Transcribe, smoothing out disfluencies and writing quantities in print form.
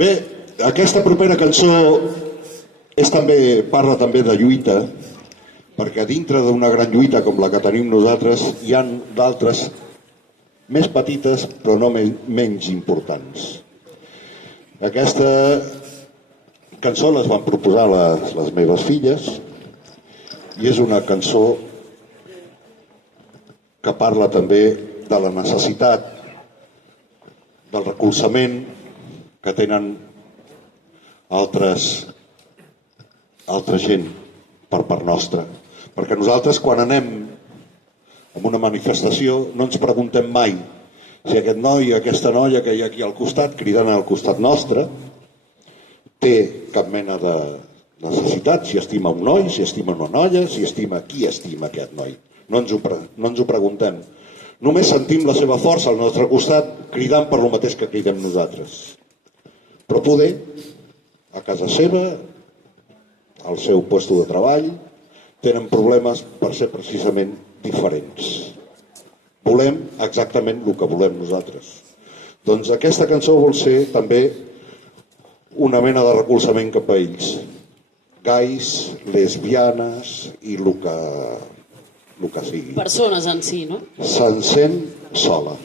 Bé, aquesta propera cançó parla també de lluita, perquè dintre d'una gran lluita com la que tenim nosaltres hi ha d'altres més petites però no menys importants. Aquesta cançó les van proposar les meves filles i és una cançó que parla també de la necessitat del recolzament que tenen altra gent per part nostra. Perquè nosaltres quan anem a una manifestació no ens preguntem mai si aquest noi o aquesta noia que hi ha aquí al costat, cridant al costat nostre, té cap mena de necessitat, si estima un noi, si estima una noia, si estima qui estima aquest noi. No ens ho preguntem. Només sentim la seva força al nostre costat cridant per lo mateix que cridem nosaltres. Però poder, a casa seva, al seu lloc de treball, tenen problemes per ser precisament diferents. Volem exactament el que volem nosaltres. Doncs aquesta cançó vol ser també una mena de recolzament cap a ells. Gais, lesbianes i el que sigui. Persones en si, no? Se'n sent sola.